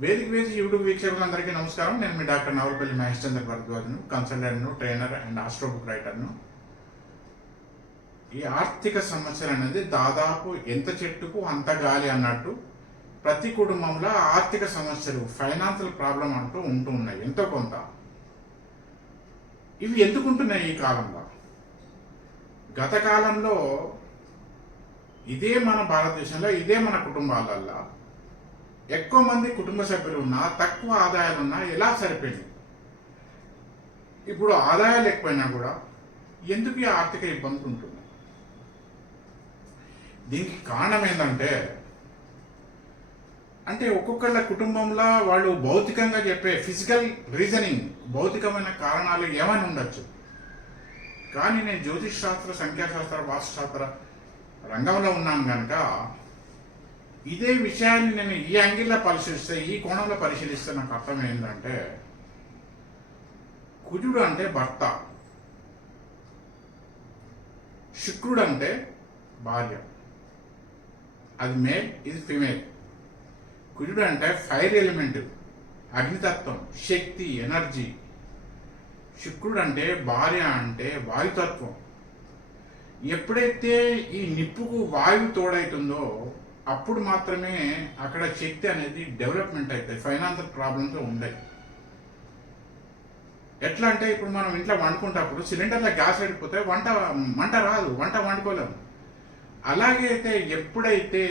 వేదిక వేసి యూట్యూబ్ వీక్షకులందరికీ నమస్కారం. నేను మీ డాక్టర్ నవలపల్లి మహేష్ చంద్ర భరద్వాజ్ను, కన్సల్టెంట్ను, ట్రైనర్ అండ్ ఆస్ట్రో బుక్ రైటర్ను. ఈ ఆర్థిక సమస్యలు అనేది దాదాపు ఎంత చెట్టుకు అంత గాలి అన్నట్టు ప్రతి కుటుంబంలో ఆర్థిక సమస్యలు, ఫైనాన్షియల్ ప్రాబ్లం అంటూ ఉంటూ ఉన్నాయి ఎంతో కొంత. ఇవి ఎందుకు ఉంటున్నాయి ఈ కాలంలో? గత కాలంలో ఇదే మన భారతదేశంలో, ఇదే మన కుటుంబాలల్లో ఎక్కువ మంది కుటుంబ సభ్యులు ఉన్నా, తక్కువ ఆదాయాలు ఉన్నా ఎలా సరిపోయింది? ఇప్పుడు ఆదాయాలు ఎక్కువైనా కూడా ఎందుకు ఈ ఆర్థిక ఇబ్బంది ఉంటుంది? దీనికి కారణం ఏంటంటే, ఒక్కొక్కళ్ళ కుటుంబంలో వాళ్ళు భౌతికంగా చెప్పే ఫిజికల్ రీజనింగ్, భౌతికమైన కారణాలు ఏమైనా ఉండొచ్చు. కానీ నేను జ్యోతిష్ శాస్త్ర, సంఖ్యాశాస్త్ర, వాస్తుశాస్త్ర రంగంలో ఉన్నాను కనుక ఇదే విషయాన్ని నేను ఈ యాంగిల్లో పరిశీలిస్తే, ఈ కోణంలో పరిశీలిస్తే నాకు అర్థం ఏంటంటే, కుజుడు అంటే భర్త, శుక్రుడు అంటే భార్య. అది మేల్, ఇది ఫిమేల్. కుజుడు అంటే ఫైర్ ఎలిమెంట్, అగ్నితత్వం, శక్తి, ఎనర్జీ. శుక్రుడు అంటే భార్య అంటే వాయుతత్వం. ఎప్పుడైతే ఈ నిప్పుకు వాయువు తోడైతుందో అప్పుడు మాత్రమే అక్కడ శక్తి అనేది డెవలప్మెంట్ అవుతాయి, ఫైనాన్షియల్ ప్రాబ్లమ్స్ ఉండవు. ఎట్లా అంటే, ఇప్పుడు మనం ఇంట్లో వండుకుంటప్పుడు సిలిండర్లో గ్యాస్ వెళ్ళిపోతే వంట రాదు, వంట వండుకోలేము. అలాగే అయితే ఎప్పుడైతే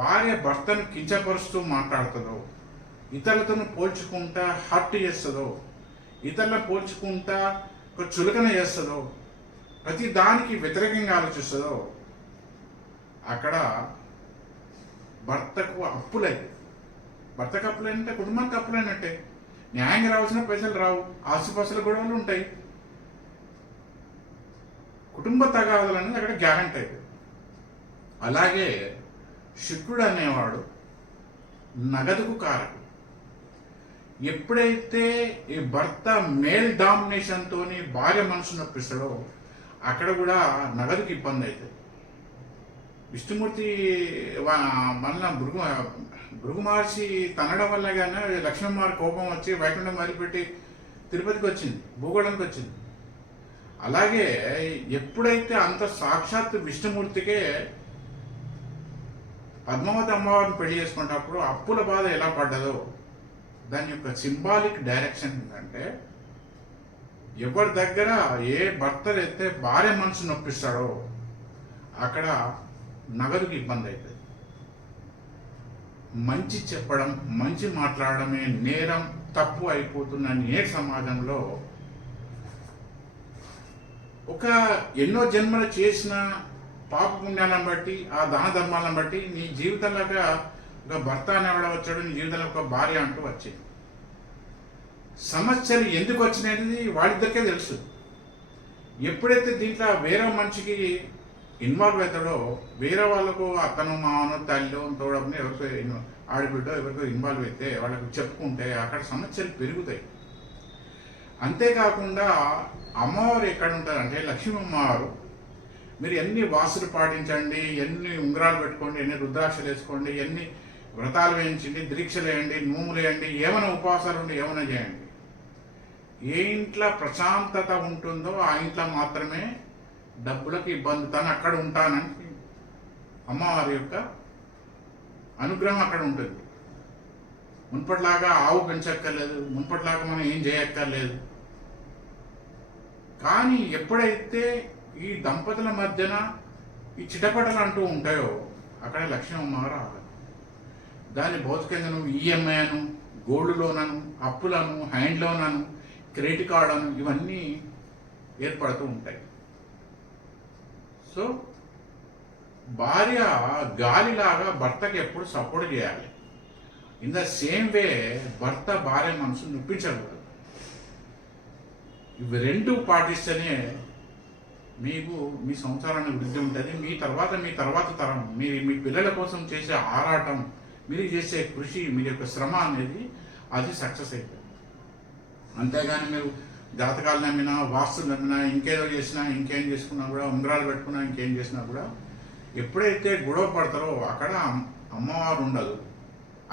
భార్య భర్తను కించపరుస్తూ మాట్లాడుతుందో, ఇతరులతో పోల్చుకుంటా హర్ట్ చేస్తుందో, ఇతరులను పోల్చుకుంటా ఒక చులకన చేస్తుందో, ప్రతి దానికి వ్యతిరేకంగా ఆలోచిస్తుందో, అక్కడ భర్తకు అప్పులైతే, భర్తకు అప్పులైనంటే కుటుంబానికి అప్పులైనట్టే. న్యాయంగా రావాల్సిన పైసలు రావు, ఆస్తిపాస్తుల గొడవలు ఉంటాయి, కుటుంబ తగాదాలు అనేది అక్కడ గ్యారంటీ అవుతుంది. అలాగే శుక్రుడు అనేవాడు నగదుకు కారకుడు. ఎప్పుడైతే ఈ భర్త మేల్ డామినేషన్తో భార్య మనసు నొప్పిస్తాడో అక్కడ కూడా నగదుకి ఇబ్బంది అవుతుంది. విష్ణుమూర్తి మళ్ళా భృగు మహర్షి తనడం వల్ల కానీ లక్ష్మణమారి కోపం వచ్చి వైకుంఠం వదిలిపెట్టి తిరుపతికి వచ్చింది, భూగోళానికి వచ్చింది. అలాగే ఎప్పుడైతే అంత సాక్షాత్ విష్ణుమూర్తికే పద్మావతి అమ్మవారిని పెళ్లి చేసుకున్నప్పుడు అప్పుల బాధ ఎలా పడ్డదో దాని యొక్క సింబాలిక్ డైరెక్షన్ ఏంటంటే, ఎవరి దగ్గర ఏ భర్త అయితే భార్య మనసు నొప్పిస్తాడో అక్కడ నగదుకి ఇబ్బంది అవుతుంది. మంచి చెప్పడం, మంచి మాట్లాడడమే నేరం, తప్పు అయిపోతున్న నేటి సమాజంలో ఒక ఎన్నో జన్మలు చేసిన పాప పుణ్యాలను బట్టి, ఆ దాన ధర్మాలను బట్టి నీ జీవితంలోగా ఒక భర్త అనేవాడు వచ్చాడు, నీ జీవితంలో ఒక భార్య అంటూ వచ్చింది. సమస్యలు ఎందుకు వచ్చినాయనేది వాళ్ళిద్దరికే తెలుసు. ఎప్పుడైతే దీంట్లో వేరే మనిషికి ఇన్వాల్వ్ అవుతాడో, వేరే వాళ్ళకు అతను, మామను, తల్లి, తోడని ఎవరికో ఆడబిడ్డో ఎవరికో ఇన్వాల్వ్ అయితే, వాళ్ళకు చెప్పుకుంటే అక్కడ సమస్యలు పెరుగుతాయి. అంతేకాకుండా అమ్మవారు ఎక్కడ ఉంటారంటే, లక్ష్మీ అమ్మవారు, మీరు ఎన్ని వాసులు పాటించండి, ఎన్ని ఉంగరాలు పెట్టుకోండి, ఎన్ని రుద్రాక్షలు వేసుకోండి, ఎన్ని వ్రతాలు వేయించండి, దీక్షలు వేయండి, నూములు వేయండి, ఏమైనా ఉపవాసాలు ఉండి ఏమైనా చేయండి, ఏ ఇంట్లో ప్రశాంతత ఉంటుందో ఆ ఇంట్లో మాత్రమే డబ్బులకు ఇబ్బంది. తను అక్కడ ఉంటానని అమ్మవారి యొక్క అనుగ్రహం అక్కడ ఉంటుంది. మున్పటిలాగా ఆవు పెంచక్కర్లేదు, మున్పటిలాగా మనం ఏం చేయక్కర్లేదు. కానీ ఎప్పుడైతే ఈ దంపతుల మధ్యన ఈ చిటపటలు అంటూ ఉంటాయో అక్కడ లక్ష్మీ అమ్మవారు ఆగదు. దాని భౌతికంగా ఈఎంఐ అను, గోల్డ్ లోన్ అను, అప్పులను, హ్యాండ్ లోన్ అను, క్రెడిట్ కార్డ్ అను, ఇవన్నీ ఏర్పడుతూ ఉంటాయి. సో భార్య గాలిలాగా భర్తకి ఎప్పుడు సపోర్ట్ చేయాలి. ఇన్ ద సేమ్ వే భర్త భార్య మనసు నొప్పించకూడదు. ఇవి రెండు పాటిస్తేనే మీకు మీ సంసారాన్ని వృద్ధి ఉంటుంది. మీ తర్వాత తరం, మీ పిల్లల కోసం చేసే ఆరాటం, మీరు చేసే కృషి, మీ యొక్క శ్రమ అనేది అది సక్సెస్ అవుతుంది. అంతేగాని మీరు జాతకాలు నమ్మినా, వాస్తులు నమ్మినా, ఇంకేదో చేసినా, ఇంకేం చేసుకున్నా కూడా, ఉంగరాలు పెట్టుకున్నా, ఇంకేం చేసినా కూడా ఎప్పుడైతే గొడవ పడతారో అక్కడ అమ్మవారు ఉండదు.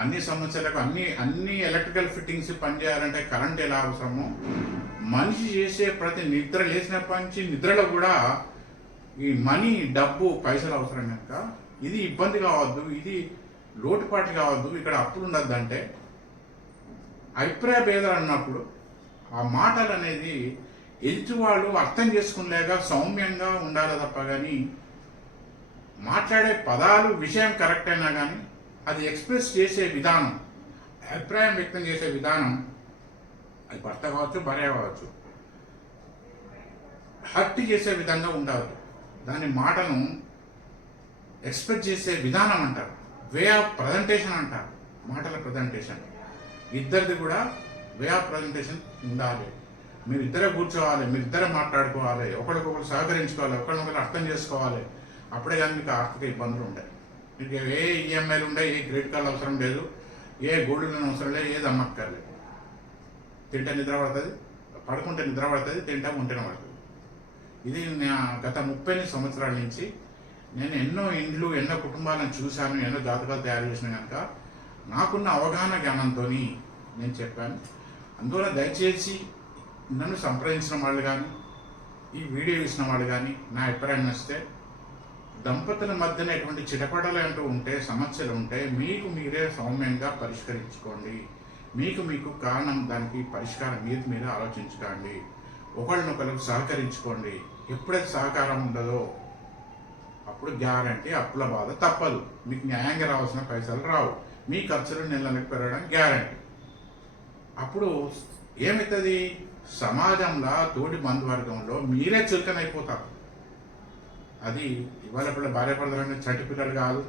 అన్ని సమస్యలకు అన్ని ఎలక్ట్రికల్ ఫిట్టింగ్స్ పనిచేయాలంటే కరెంట్ ఎలా అవసరమో మనిషి చేసే ప్రతి నిద్ర లేచినప్పటి నుంచి నిద్రలో కూడా ఈ మనీ, డబ్బు, పైసలు అవసరం కనుక ఇది ఇబ్బంది కావద్దు, ఇది లోటుపాటు కావద్దు, ఇక్కడ అప్పులు ఉండద్దు అంటే అభిప్రాయ భేదాలు అన్నప్పుడు ఆ మాటలు అనేది ఎదుటి వాళ్ళు అర్థం చేసుకునేలాగా సౌమ్యంగా ఉండాలి తప్ప కానీ మాట్లాడే పదాలు విషయం కరెక్ట్ అయినా కానీ అది ఎక్స్ప్రెస్ చేసే విధానం, అభిప్రాయం వ్యక్తం చేసే విధానం, అది భర్త కావచ్చు, భార్య కావచ్చు, హర్ట్ చేసే విధంగా ఉండాలి. దాని మాటను ఎక్స్ప్రెస్ చేసే విధానం అంటారు, వే ఆఫ్ ప్రజెంటేషన్ అంటారు. మాటల ప్రజెంటేషన్ ఇద్దరిది కూడా వే ఆఫ్ ప్రజెంటేషన్ ఉండాలి. మీరిద్దరే కూర్చోవాలి, మీరిద్దరే మాట్లాడుకోవాలి, ఒకరికొకరు సహకరించుకోవాలి, ఒకరినొకరు అర్థం చేసుకోవాలి. అప్పుడే కానీ మీకు ఆర్థిక ఇబ్బందులు ఉంటాయి. మీకు ఏ ఈఎంఐలు ఉంటాయి, ఏ క్రెడిట్ కార్డు అవసరం లేదు, ఏ గోల్డ్ లోన్ అవసరం లేదు, ఏది అమ్మక్కర్లేదు. తింటే నిద్ర పడుతుంది, పడుకుంటే నిద్ర పడుతుంది, తింటా ఉంటేనే పడుతుంది. ఇది గత 30 సంవత్సరాల నుంచి నేను ఎన్నో ఇండ్లు, ఎన్నో కుటుంబాలను చూశాను, ఎన్నో జాతకాలు తయారు చేసిన కనుక నాకున్న అవగాహన జ్ఞానంతో నేను చెప్పాను. అందువల్ల దయచేసి నన్ను సంప్రదించిన వాళ్ళు కానీ, ఈ వీడియో చూసిన వాళ్ళు కానీ నా అభిప్రాయం వస్తే దంపతుల మధ్యన ఎటువంటి చిటపటలు అంటూ ఉంటే, సమస్యలు ఉంటే మీకు మీరే సౌమ్యంగా పరిష్కరించుకోండి. మీకు కారణం, దానికి పరిష్కారం మీరే ఆలోచించుకోండి. ఒకళ్ళనొకరికి సహకరించుకోండి. ఎప్పుడైతే సహకారం ఉండదో అప్పుడు గ్యారంటీ అప్పుల బాధ తప్పదు. మీకు న్యాయంగా రావాల్సిన పైసలు రావు, మీ ఖర్చులు నెలలకు పెరగడం గ్యారంటీ. అప్పుడు ఏమవుతుంది, సమాజంలో తోటి బంధువర్గంలో మీరే చులకనైపోతారు. అది ఇవాళ భార్య భర్తలు చంటి పిల్లలు కాదు.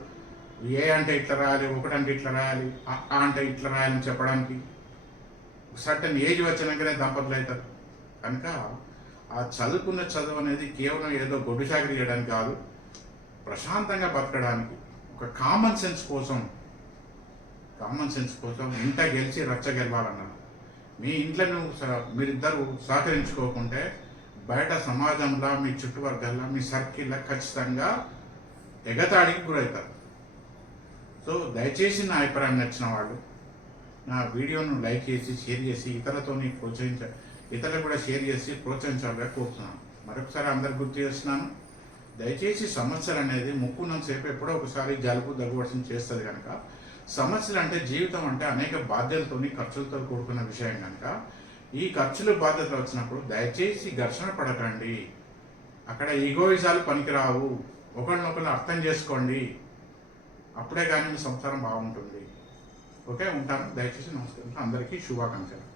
ఏ అంటే ఇట్లా రాయాలి, ఒకటంటే ఇట్లా రాయాలి, ఆ అంటే ఇట్లా రాయాలని చెప్పడానికి సర్టన్ ఏజ్ వచ్చినాకనే దంపతులు అవుతారు. కనుక ఆ చదువుకున్న చదువు అనేది కేవలం ఏదో గొడ్డు చాకరీ చేయడానికి కాదు, ప్రశాంతంగా బతకడానికి, ఒక కామన్ సెన్స్ కోసం ఇంట గెలిచి రచ్చ గెలవాలన్నారు. మీ ఇంట్లో మీరిద్దరు సహకరించుకోకుంటే బయట సమాజంలో, మీ చుట్టువర్గాల్లో, మీ సర్కిల్లో ఖచ్చితంగా ఎగతాడికి గురవుతారు. సో దయచేసి నా అభిప్రాయం నచ్చిన వాళ్ళు నా వీడియోను లైక్ చేసి, షేర్ చేసి, ఇతరులకు కూడా షేర్ చేసి ప్రోత్సహించాలని కోరుతున్నాను. మరొకసారి అందరికి గుర్తు చేస్తున్నాను, దయచేసి సమస్యలు అనేది ముక్కున్నంతసేపు ఎప్పుడో ఒకసారి జలుబు, దగ్గువర్షం చేస్తుంది కనుక, సమస్యలు అంటే జీవితం అంటే అనేక బాధ్యతలతోని, ఖర్చులతో కూడుకున్న విషయం కనుక ఈ ఖర్చులు, బాధ్యతలు వచ్చినప్పుడు దయచేసి ఘర్షణ పడకండి. అక్కడ ఈగోయిజాలు పనికిరావు. ఒకరినొకరు అర్థం చేసుకోండి. అప్పుడే కానీ మీ సంసారం బాగుంటుంది. ఓకే, ఉంటాను. దయచేసి నమస్కారం. అందరికీ శుభాకాంక్షలు.